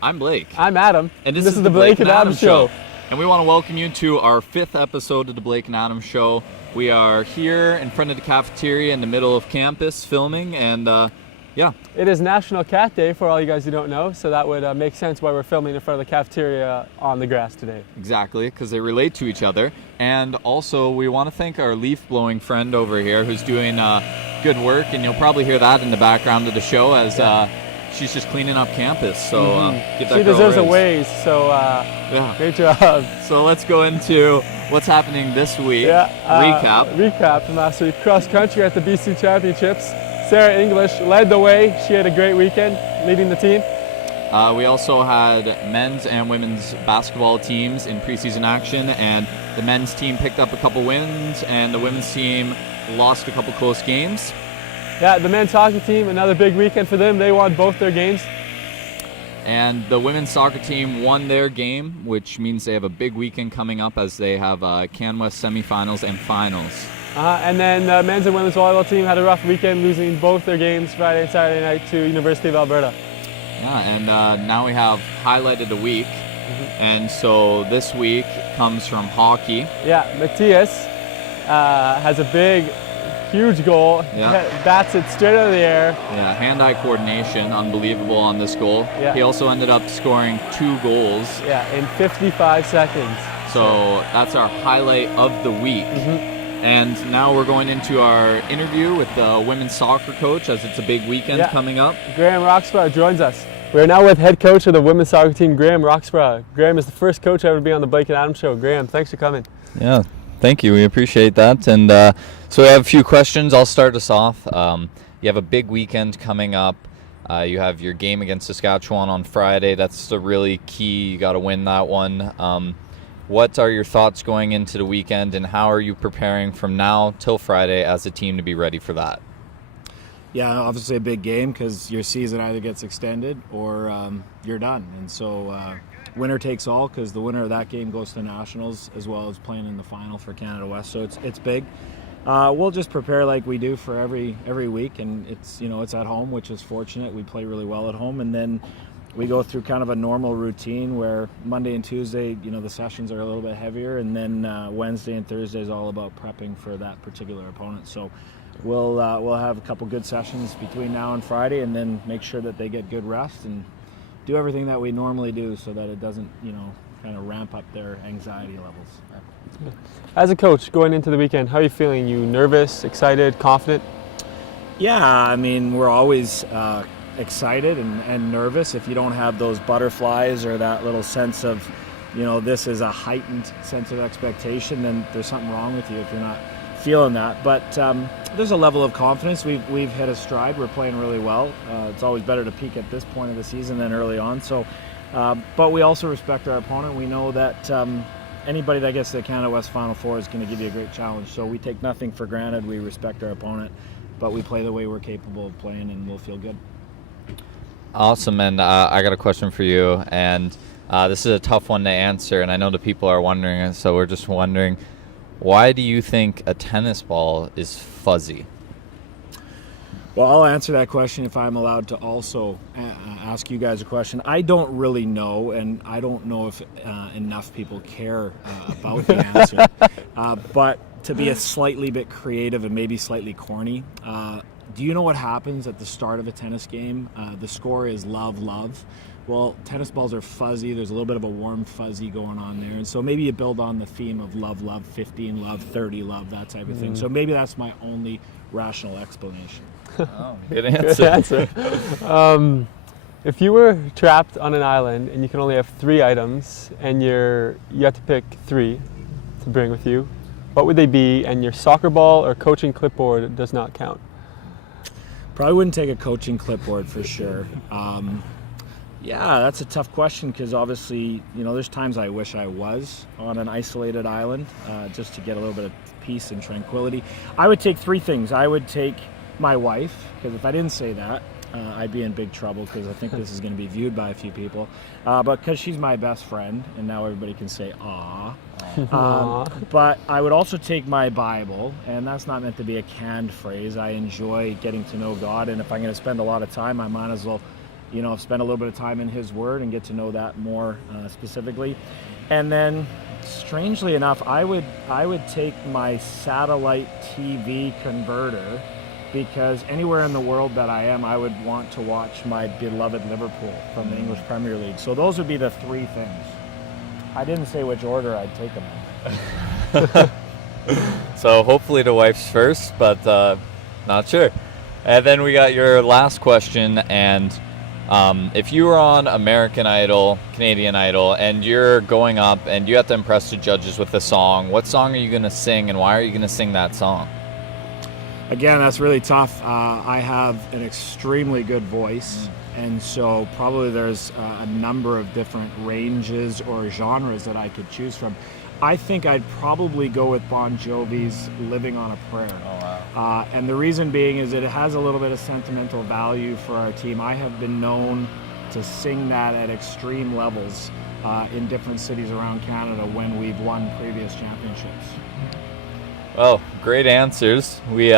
I'm Blake. I'm Adam. And this is the Blake and Adam Show. And we want to welcome you to our 5th episode of the Blake and Adam Show. We are here in front of the cafeteria in the middle of campus filming, and yeah. It is National Cat Day for all you guys who don't know, so that would make sense why we're filming in front of the cafeteria on the grass today. Exactly, because they relate to each other. And also, we want to thank our leaf-blowing friend over here who's doing good work, and you'll probably hear that in the background of the show as she's just cleaning up campus. So give that she girl deserves a a raise. raise, so great job. So let's go into what's happening this week. Recap from last week. Cross country at the BC Championships. Sarah English led the way. She had a great weekend leading the team. We also had men's and women's basketball teams in preseason action, and the men's team picked up a couple wins, and the women's team lost a couple close games. Yeah, the men's hockey team, another big weekend for them. They won both their games. And the women's soccer team won their game, which means they have a big weekend coming up as they have CanWest semifinals and finals. And then the men's and women's volleyball team had a rough weekend, losing both their games Friday and Saturday night to University of Alberta. Yeah, and now we have highlight of the week. And so this week comes from hockey. Yeah, Matthias has a big, huge goal. Yeah. Bats it straight out of the air. Yeah, hand-eye coordination, unbelievable on this goal. Yeah. He also ended up scoring 2 goals. Yeah, in 55 seconds. So that's our highlight of the week. And now we're going into our interview with the women's soccer coach, as it's a big weekend coming up. Graham Roxburgh joins us. We're now with head coach of the women's soccer team, Graham Roxburgh. Graham is the first coach ever to be on the Blake and Adam Show. Graham, thanks for coming. Yeah, thank you. We appreciate that. And so we have a few questions. I'll start us off. You have a big weekend coming up. You have your game against Saskatchewan on Friday. That's the really key. You got to win that one. What are your thoughts going into the weekend, and how are you preparing from now till Friday as a team to be ready for that? Yeah, obviously a big game because your season either gets extended or you're done. And so winner takes all, because the winner of that game goes to Nationals as well as playing in the final for Canada West. So it's big. We'll just prepare like we do for every week, and it's at home, which is fortunate. We play really well at home, and then we go through kind of a normal routine where Monday and Tuesday, the sessions are a little bit heavier, and then Wednesday and Thursday is all about prepping for that particular opponent. So we'll have a couple good sessions between now and Friday, and then make sure that they get good rest and do everything that we normally do so that it doesn't, kind of ramp up their anxiety levels. As a coach, going into the weekend, how are you feeling? You nervous, excited, confident? Yeah, I mean, we're always excited and nervous. If you don't have those butterflies or that little sense of, this is a heightened sense of expectation, then there's something wrong with you if you're not feeling that. But there's a level of confidence. We've hit a stride. We're playing really well. It's always better to peak at this point of the season than early on. So, but we also respect our opponent. We know that anybody that gets to the Canada West Final Four is going to give you a great challenge. So we take nothing for granted. We respect our opponent, but we play the way we're capable of playing, and we'll feel good. Awesome, and I got a question for you, and this is a tough one to answer, and I know the people are wondering, so we're just wondering, why do you think a tennis ball is fuzzy? Well, I'll answer that question if I'm allowed to also ask you guys a question. I don't really know, and I don't know if enough people care about the answer, but to be a slightly bit creative and maybe slightly corny, do you know what happens at the start of a tennis game? The score is love, love. Well, tennis balls are fuzzy. There's a little bit of a warm fuzzy going on there. And so maybe you build on the theme of love, love, 15 love, 30 love, that type of thing. So maybe that's my only rational explanation. Oh, good answer. Good answer. If you were trapped on an island and you can only have 3 items and you have to pick 3 to bring with you, what would they be? And your soccer ball or coaching clipboard does not count. Probably wouldn't take a coaching clipboard for sure. Yeah, that's a tough question because obviously, there's times I wish I was on an isolated island just to get a little bit of peace and tranquility. I would take 3 things. I would take my wife, because if I didn't say that, I'd be in big trouble because I think this is going to be viewed by a few people. But because she's my best friend, and now everybody can say, "Aw." But I would also take my Bible, and that's not meant to be a canned phrase. I enjoy getting to know God, and if I'm going to spend a lot of time, I might as well spend a little bit of time in his word and get to know that more specifically. And then, strangely enough, I would take my satellite TV converter, because anywhere in the world that I am, I would want to watch my beloved Liverpool from the English Premier League. So those would be the three things. I didn't say which order I'd take them in. So hopefully the wife's first, but not sure. And then we got your last question, and if you were on American Idol, Canadian Idol, and you're going up and you have to impress the judges with a song, what song are you going to sing, and why are you going to sing that song? Again, that's really tough. I have an extremely good voice, and so probably there's a number of different ranges or genres that I could choose from. I think I'd probably go with Bon Jovi's Living on a Prayer. Oh, wow. And the reason being is that it has a little bit of sentimental value for our team. I have been known to sing that at extreme levels in different cities around Canada when we've won previous championships. Well, great answers. We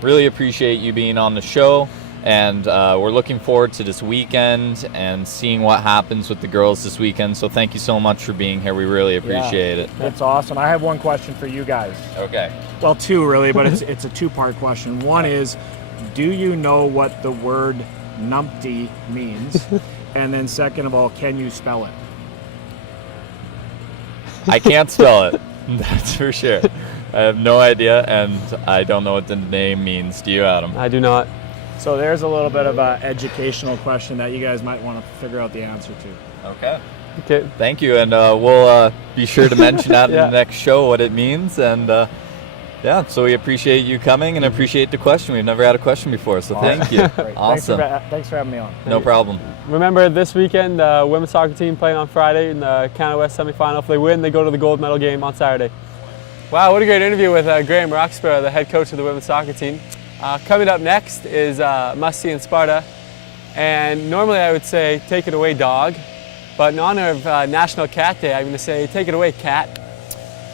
really appreciate you being on the show, and we're looking forward to this weekend and seeing what happens with the girls this weekend. So thank you so much for being here. We really appreciate it. It's awesome. I have one question for you guys. Okay. Well, two really, but it's a two-part question. One is, do you know what the word numpty means? And then second of all, can you spell it? I can't spell it. That's for sure. I have no idea, and I don't know what the name means. Do you, Adam? I do not. So there's a little bit of an educational question that you guys might want to figure out the answer to. Okay. Okay. Thank you, and we'll be sure to mention that Yeah. in the next show, what it means. And yeah, so we appreciate you coming and appreciate the question. We've never had a question before, so thank you. Great. Awesome. Thanks for having me on. No problem. Remember, this weekend, the women's soccer team playing on Friday in the Canada West semifinal. If they win, they go to the gold medal game on Saturday. Wow, what a great interview with Graham Roxburgh, the head coach of the women's soccer team. Coming up next is Must-See in Sparta. And normally I would say, take it away, dog. But in honor of National Cat Day, I'm going to say, take it away, cat.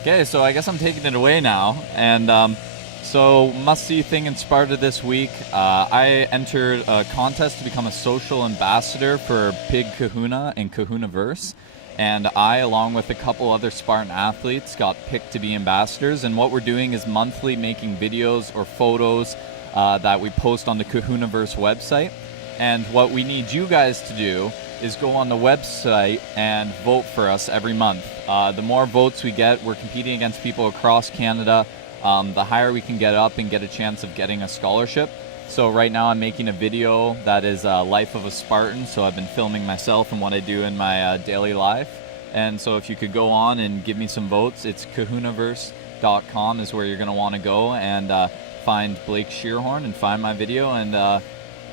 Okay, so I guess I'm taking it away now. And so must-see thing in Sparta this week. I entered a contest to become a social ambassador for Pig Kahuna and Kahunaverse. And I, along with a couple other Spartan athletes, got picked to be ambassadors. And what we're doing is monthly making videos or photos that we post on the Kahunaverse website. And what we need you guys to do is go on the website and vote for us every month. The more votes we get, we're competing against people across Canada. The higher we can get up and get a chance of getting a scholarship. So right now I'm making a video that is Life of a Spartan. So I've been filming myself and what I do in my daily life. And so if you could go on and give me some votes, it's kahunaverse.com is where you're going to want to go and find Blake Shearhorn and find my video and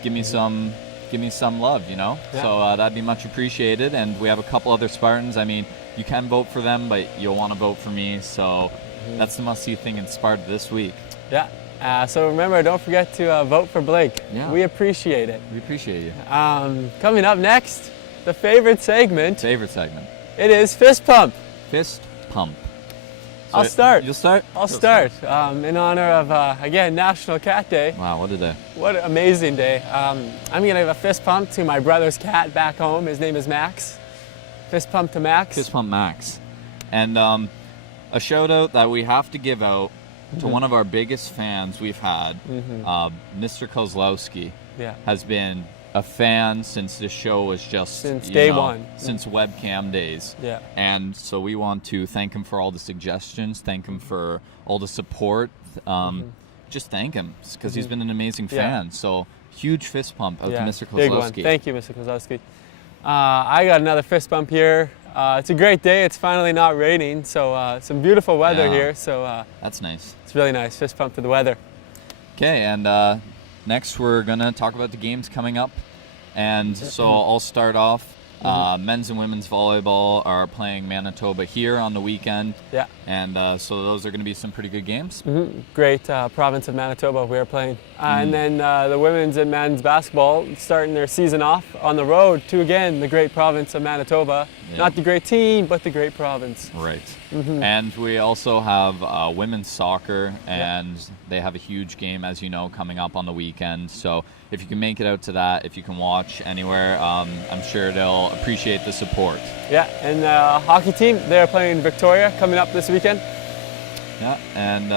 give me some love, you know? Yeah. So that'd be much appreciated. And we have a couple other Spartans. I mean, you can vote for them, but you'll want to vote for me. So that's the must-see thing in Sparta this week. Yeah. So remember, don't forget to vote for Blake. Yeah. We appreciate it. We appreciate you. Coming up next, the favorite segment. Favorite segment. It is Fist Pump. Fist pump. So I'll start. You'll start? I'll start. In honor of, again, National Cat Day. Wow, what a day. What an amazing day. I'm going to give a fist pump to my brother's cat back home. His name is Max. Fist pump to Max. Fist pump Max. And a shout out that we have to give out to one of our biggest fans we've had, Mr. Kozlowski, has been a fan since the show was just since day one, since webcam days. Yeah. And so we want to thank him for all the suggestions, thank him for all the support, just thank him because he's been an amazing fan. So huge fist pump out to Mr. Kozlowski. Big one. Thank you, Mr. Kozlowski. I got another fist bump here. It's a great day. It's finally not raining, so some beautiful weather here. So that's nice. It's really nice. Fist pump to the weather. Okay, and next we're gonna talk about the games coming up, and so I'll start off. Men's and women's volleyball are playing Manitoba here on the weekend. Yeah. And so those are going to be some pretty good games. Great province of Manitoba we are playing. And then the women's and men's basketball starting their season off on the road to, again, the great province of Manitoba. Yeah. Not the great team, but the great province. Right. And we also have women's soccer, and they have a huge game, as you know, coming up on the weekend. So if you can make it out to that, if you can watch anywhere, I'm sure they'll appreciate the support. Yeah, and the hockey team, they're playing Victoria coming up this weekend. Yeah, and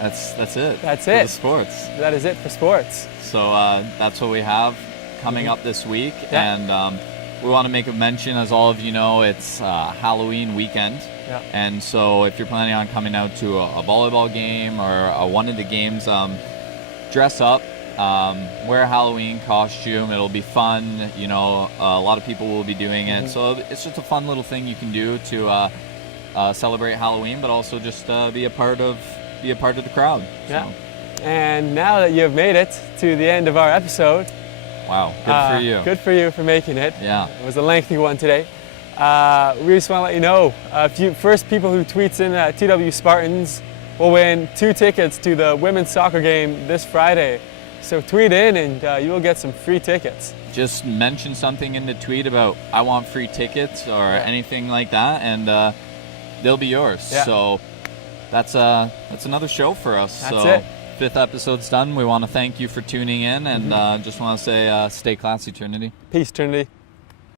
that's it. That's for it. The sports. That is it for sports. So that's what we have coming up this week. Yeah. And we want to make a mention, as all of you know, it's Halloween weekend. Yeah. And so if you're planning on coming out to a volleyball game or one of the games, dress up, wear a Halloween costume. It'll be fun. You know, a lot of people will be doing it. So it's just a fun little thing you can do to celebrate Halloween, but also just be a part of the crowd. Yeah. So. And now that you have made it to the end of our episode, Wow, good for you. Good for you for making it. Yeah. It was a lengthy one today. We just want to let you know, first people who tweets in TW Spartans will win 2 tickets to the women's soccer game this Friday. So tweet in and you will get some free tickets. Just mention something in the tweet about I want free tickets or anything like that, and they'll be yours. Yeah. So that's another show for us. That's it. 5th episode's done. We want to thank you for tuning in, and just want to say stay classy, Trinity. Peace, Trinity.